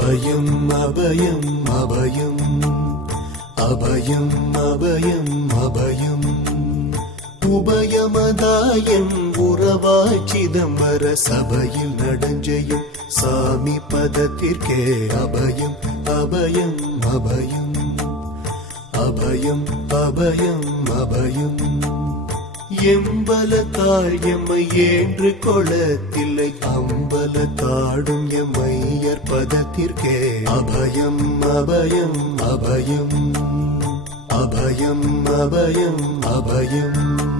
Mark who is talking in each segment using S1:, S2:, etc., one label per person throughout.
S1: அபயம் அபயம் அபயம். அபயம் அபயம் அபயம். உபயமதாயம் உறவாய் சிதம்பர சபையில் நடஞ்செய்யும் சாமி பதத்திற்கே அபயம் அபயம் அபயம். அபயம் அபயம் அபயம். எம்பல தாயம்மை ஏன்று கொளத்தில்லை அம்பல தாடும் எம்மையர் பதத்திற்கே. அபயம் அபயம் அபயம். அபயம் அபயம் அபயம்.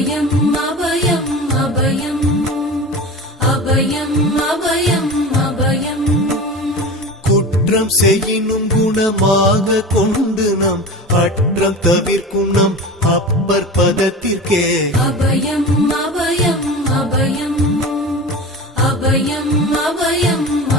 S2: அபயம் அபயம் அபயம். அபயம் அபயம் அபயம்.
S1: குற்றம் செய்யினும் குணமாக கொண்டு நாம் அற்றம் தவிர்க்கும் நம் அப்பர் பதத்திற்கே.
S2: அபயம் அபயம் அபயம். அபயம் அபயம்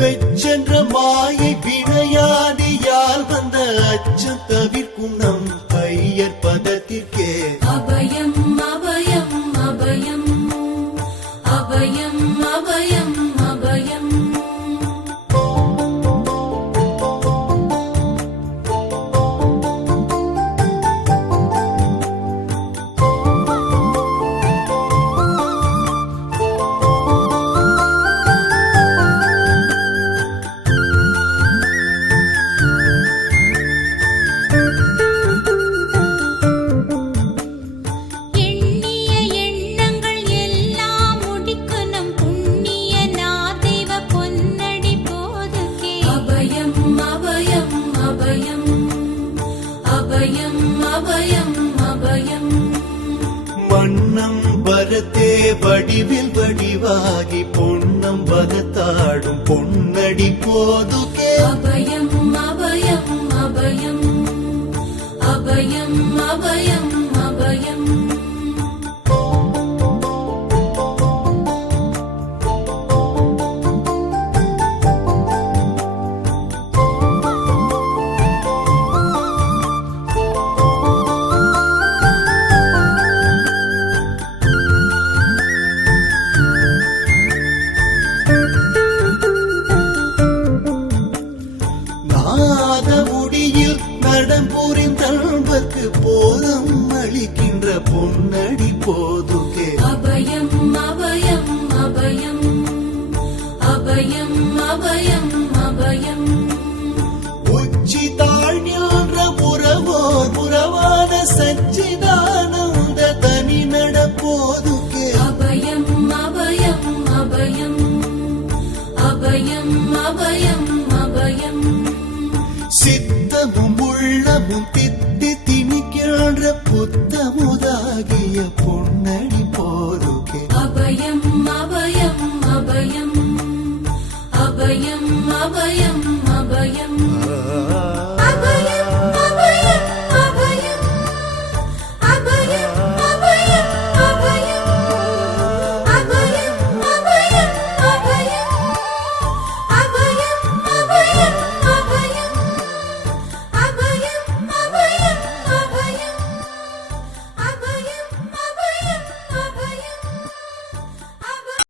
S1: வெச்சென்ற மாயை வினை
S2: அபயம் அபயம் அபயம் அபயம்.
S1: மன்னம் பரத்தே வடிவில் வடிவாகி பொன்னம் பதத்தாடும் பொன்னடி போதுகே.
S2: அபயம் அபயம் அபயம். அபயம் அபயம் அபயம்.
S1: அளிக்கின்ற பொன்னடி போதுகே
S2: அபயம் அபயம் அபயம். அபயம் அபயம் அபயம்.
S1: உச்சி தாழ்நின்ற உறவோர் உறவான சச்சிதானந்த தனி நடப்போதுகே
S2: அபயம் அபயம் அபயம். அபயம் அபயம் அபயம்.
S1: சித்தமும் உள்ளமும் தித்தி
S2: పుత్తముదాగియ.